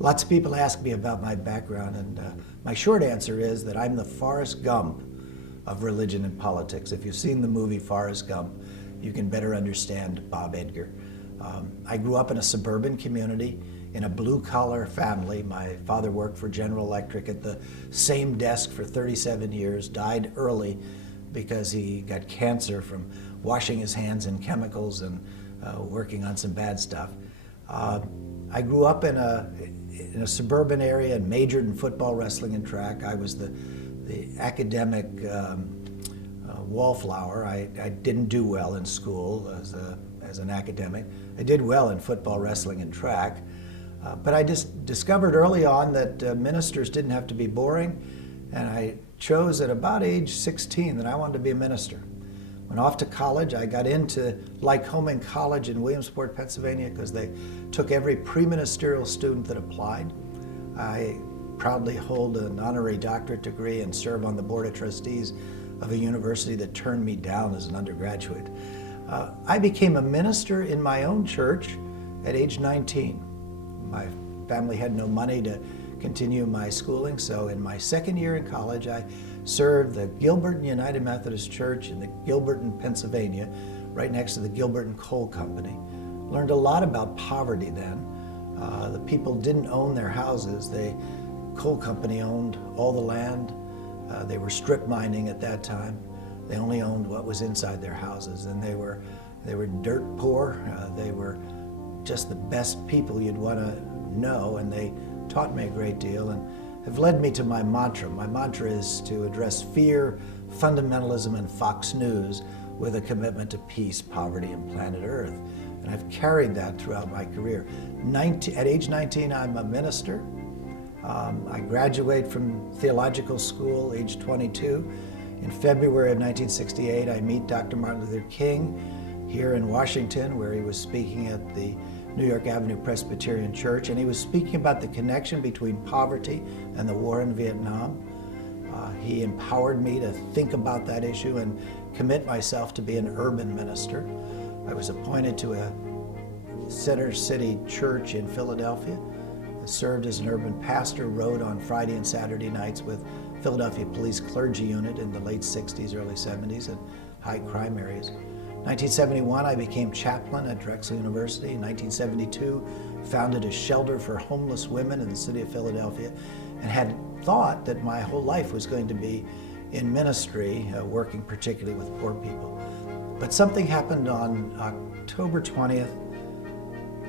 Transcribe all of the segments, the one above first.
Lots of people ask me about my background, and my short answer is that I'm the Forrest Gump of religion and politics. If you've seen the movie Forrest Gump, you can better understand Bob Edgar. I grew up in a suburban community in a blue-collar family. My father worked for General Electric at the same desk for 37 years, died early because he got cancer from washing his hands in chemicals and working on some bad stuff. I grew up in a suburban area and majored in football, wrestling, and track. I was the academic wallflower. I didn't do well in school as an academic. I did well in football, wrestling, and track. But I just discovered early on that ministers didn't have to be boring, and I chose at about age 16 that I wanted to be a minister. Went off to college. I got into Lycoming College in Williamsport, Pennsylvania, because they took every pre-ministerial student that applied. I proudly hold an honorary doctorate degree and serve on the board of trustees of a university that turned me down as an undergraduate. I became a minister in my own church at age 19. My family had no money to continue my schooling, so in my second year in college, I served the Gilberton United Methodist Church in the Gilberton, Pennsylvania, right next to the Gilberton Coal Company. Learned a lot about poverty then. The people didn't own their houses. The coal company owned all the land. They were strip mining at that time. They only owned what was inside their houses, and they were dirt poor. They were just the best people you'd want to know, and they taught me a great deal and have led me to my mantra. My mantra is to address fear, fundamentalism, and Fox News with a commitment to peace, poverty, and planet Earth. And I've carried that throughout my career. At age 19, I'm a minister. I graduate from theological school, age 22. In February of 1968, I meet Dr. Martin Luther King here in Washington, where he was speaking at the New York Avenue Presbyterian Church, and he was speaking about the connection between poverty and the war in Vietnam. He empowered me to think about that issue and commit myself to be an urban minister. I was appointed to a Center City church in Philadelphia. I served as an urban pastor, rode on Friday and Saturday nights with Philadelphia Police Clergy Unit in the late 60s, early 70s in high crime areas. 1971, I became chaplain at Drexel University. In 1972, founded a shelter for homeless women in the city of Philadelphia, and had thought that my whole life was going to be in ministry, working particularly with poor people. But something happened on October 20th,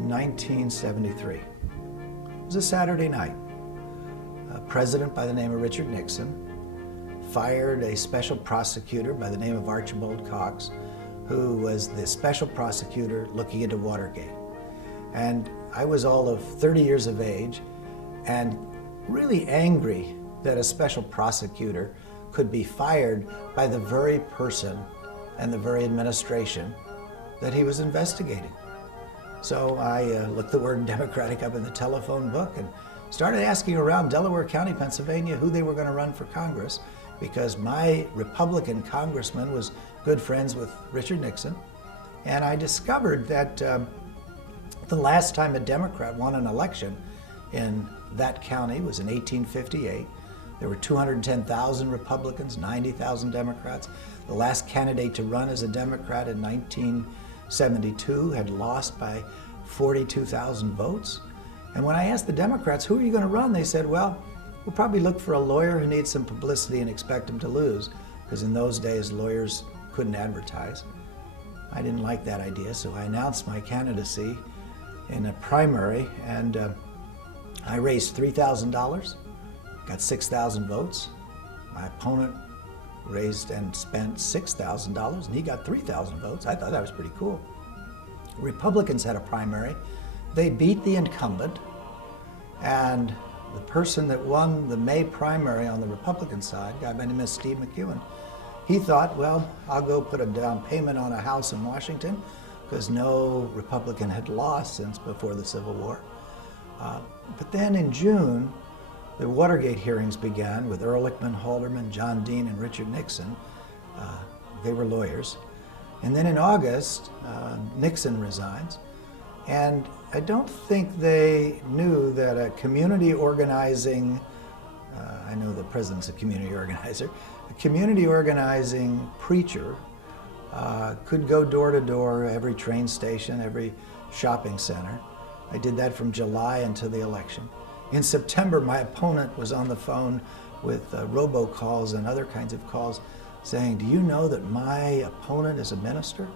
1973. It was a Saturday night. A president by the name of Richard Nixon fired a special prosecutor by the name of Archibald Cox, who was the special prosecutor looking into Watergate. And I was all of 30 years of age and really angry that a special prosecutor could be fired by the very person and the very administration that he was investigating. So I looked the word Democratic up in the telephone book and started asking around Delaware County, Pennsylvania, who they were going to run for Congress, because my Republican congressman was good friends with Richard Nixon. And I discovered that the last time a Democrat won an election in that county was in 1858. There were 210,000 Republicans, 90,000 Democrats. The last candidate to run as a Democrat in 1972 had lost by 42,000 votes. And when I asked the Democrats, who are you going to run? They said, well, we'll probably look for a lawyer who needs some publicity and expect him to lose, because in those days, lawyers couldn't advertise. I didn't like that idea, so I announced my candidacy in a primary, and I raised $3,000, got 6,000 votes. My opponent raised and spent $6,000, and he got 3,000 votes. I thought that was pretty cool. Republicans had a primary. They beat the incumbent, and the person that won the May primary on the Republican side, a guy by the name of Steve McEwen, he thought, well, I'll go put a down payment on a house in Washington, because no Republican had lost since before the Civil War. But then in June, the Watergate hearings began with Ehrlichman, Haldeman, John Dean, and Richard Nixon. They were lawyers. And then in August, Nixon resigns. And I don't think they knew that a community organizing, I know the president's a community organizer, a community organizing preacher could go door to door, every train station, every shopping center. I did that from July until the election. In September, my opponent was on the phone with robocalls and other kinds of calls saying, "Do you know that my opponent is a minister?"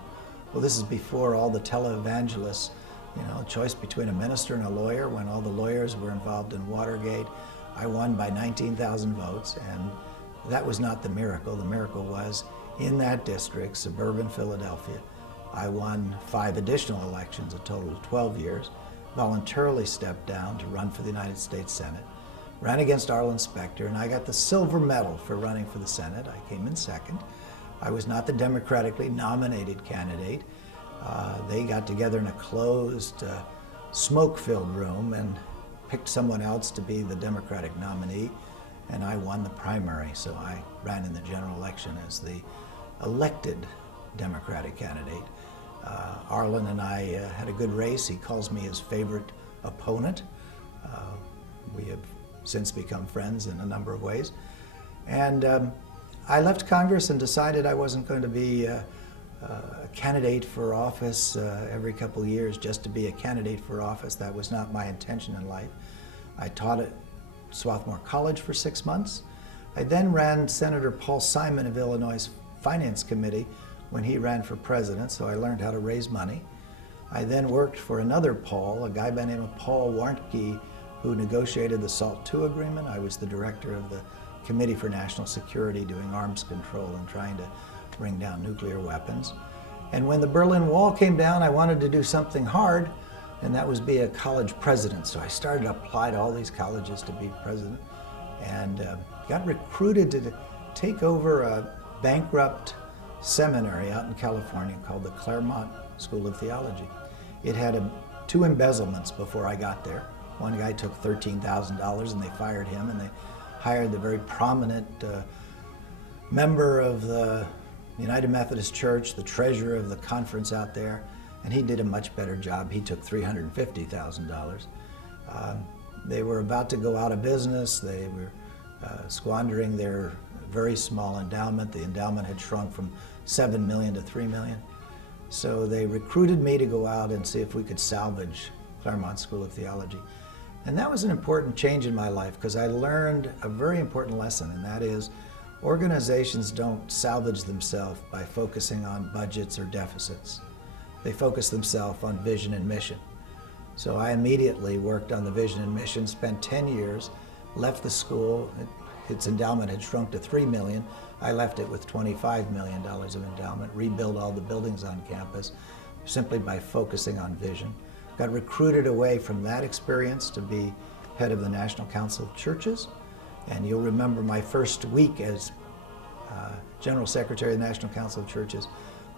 Well, this is before all the televangelists, choice between a minister and a lawyer, when all the lawyers were involved in Watergate. I won by 19,000 votes, and that was not the miracle. The miracle was, in that district, suburban Philadelphia, I won 5 additional elections, a total of 12 years, voluntarily stepped down to run for the United States Senate, ran against Arlen Specter, and I got the silver medal for running for the Senate. I came in second. I was not the democratically nominated candidate. They got together in a closed, smoke-filled room and picked someone else to be the Democratic nominee, and I won the primary, so I ran in the general election as the elected Democratic candidate. Arlen and I had a good race. He calls me his favorite opponent. We have since become friends in a number of ways. And I left Congress and decided I wasn't going to be a candidate for office every couple of years just to be a candidate for office. That was not my intention in life. I taught at Swarthmore College for 6 months. I then ran Senator Paul Simon of Illinois' Finance Committee when he ran for president, so I learned how to raise money. I then worked for another Paul, a guy by the name of Paul Warnke, who negotiated the SALT II agreement. I was the director of the Committee for National Security, doing arms control and trying to bring down nuclear weapons. And when the Berlin Wall came down, I wanted to do something hard, and that was be a college president. So I started to apply to all these colleges to be president, and got recruited to take over a bankrupt seminary out in California called the Claremont School of Theology. It had 2 embezzlements before I got there. One guy took $13,000 and they fired him, and they hired the very prominent member of the United Methodist Church, the treasurer of the conference out there, and he did a much better job. He took $350,000. They were about to go out of business. They were squandering their very small endowment. The endowment had shrunk from $7 million to $3 million. So they recruited me to go out and see if we could salvage Claremont School of Theology. And that was an important change in my life, because I learned a very important lesson, and that is organizations don't salvage themselves by focusing on budgets or deficits. They focus themselves on vision and mission. So I immediately worked on the vision and mission, spent 10 years, left the school. Its endowment had shrunk to $3 million. I left it with $25 million of endowment, rebuilt all the buildings on campus simply by focusing on vision. Got recruited away from that experience to be head of the National Council of Churches. And you'll remember my first week as General Secretary of the National Council of Churches.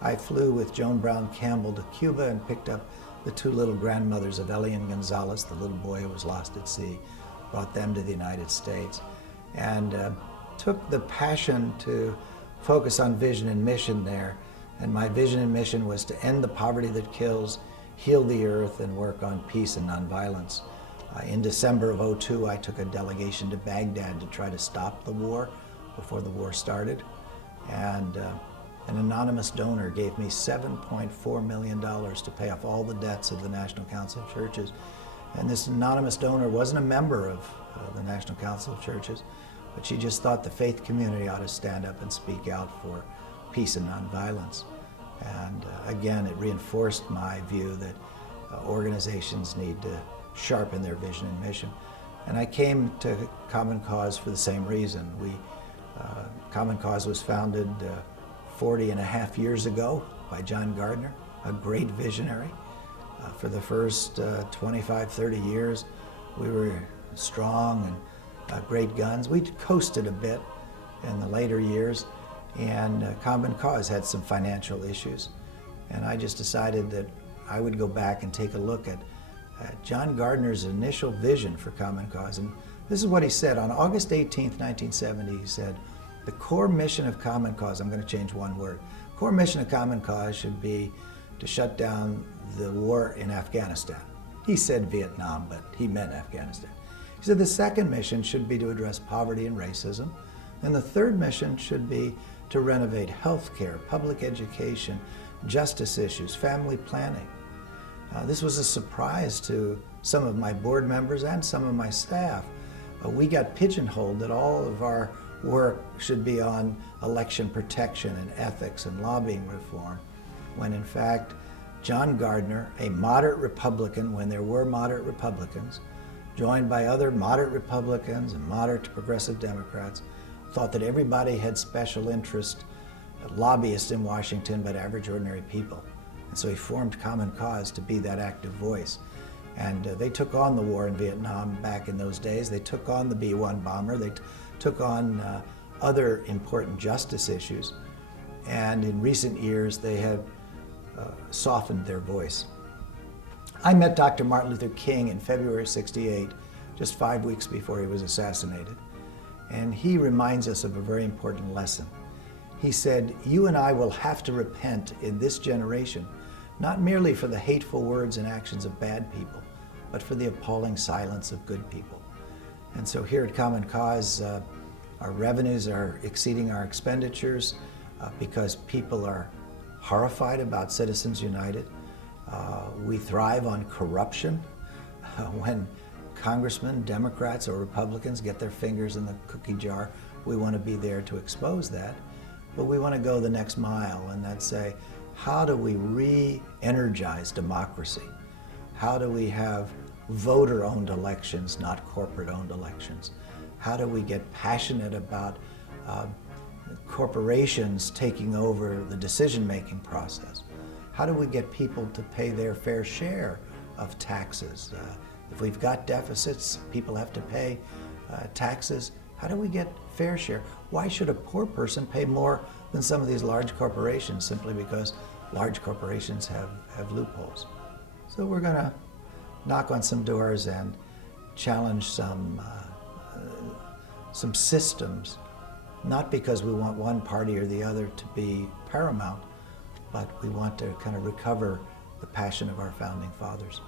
I flew with Joan Brown Campbell to Cuba and picked up the 2 little grandmothers of Elian Gonzalez, the little boy who was lost at sea, brought them to the United States, and took the passion to focus on vision and mission there. And my vision and mission was to end the poverty that kills, heal the earth, and work on peace and nonviolence. In December of '02, I took a delegation to Baghdad to try to stop the war before the war started. And an anonymous donor gave me $7.4 million to pay off all the debts of the National Council of Churches. And this anonymous donor wasn't a member of the National Council of Churches, but she just thought the faith community ought to stand up and speak out for peace and nonviolence. And again, it reinforced my view that organizations need to sharpen their vision and mission. And I came to Common Cause for the same reason. Common Cause was founded 40 and a half years ago by John Gardner, a great visionary. For the first 25, 30 years, we were strong and great guns. We coasted a bit in the later years, and Common Cause had some financial issues. And I just decided that I would go back and take a look at John Gardner's initial vision for Common Cause. And this is what he said on August 18th, 1970. He said, the core mission of Common Cause, I'm going to change one word, core mission of Common Cause should be to shut down the war in Afghanistan. He said Vietnam, but he meant Afghanistan. He said the second mission should be to address poverty and racism, and the third mission should be to renovate health care, public education, justice issues, family planning. This was a surprise to some of my board members and some of my staff. We got pigeonholed that all of our work should be on election protection and ethics and lobbying reform, when in fact John Gardner, a moderate Republican when there were moderate Republicans, joined by other moderate Republicans and moderate to progressive Democrats, thought that everybody had special interest lobbyists in Washington but average ordinary people. And so he formed Common Cause to be that active voice. And they took on the war in Vietnam back in those days. They took on the B-1 bomber. They took on other important justice issues. And in recent years, they have softened their voice. I met Dr. Martin Luther King in February '68, just 5 weeks before he was assassinated. And he reminds us of a very important lesson. He said, "You and I will have to repent in this generation, not merely for the hateful words and actions of bad people, but for the appalling silence of good people." And so here at Common Cause, our revenues are exceeding our expenditures because people are horrified about Citizens United. We thrive on corruption. When congressmen, Democrats or Republicans get their fingers in the cookie jar, we want to be there to expose that. But we want to go the next mile, and that's say, how do we re-energize democracy? How do we have voter-owned elections, not corporate-owned elections? How do we get passionate about corporations taking over the decision-making process? How do we get people to pay their fair share of taxes? If we've got deficits, people have to pay taxes. How do we get fair share? Why should a poor person pay more than some of these large corporations simply because large corporations have loopholes? So we're going to knock on some doors and challenge some systems, not because we want one party or the other to be paramount, but we want to kind of recover the passion of our founding fathers.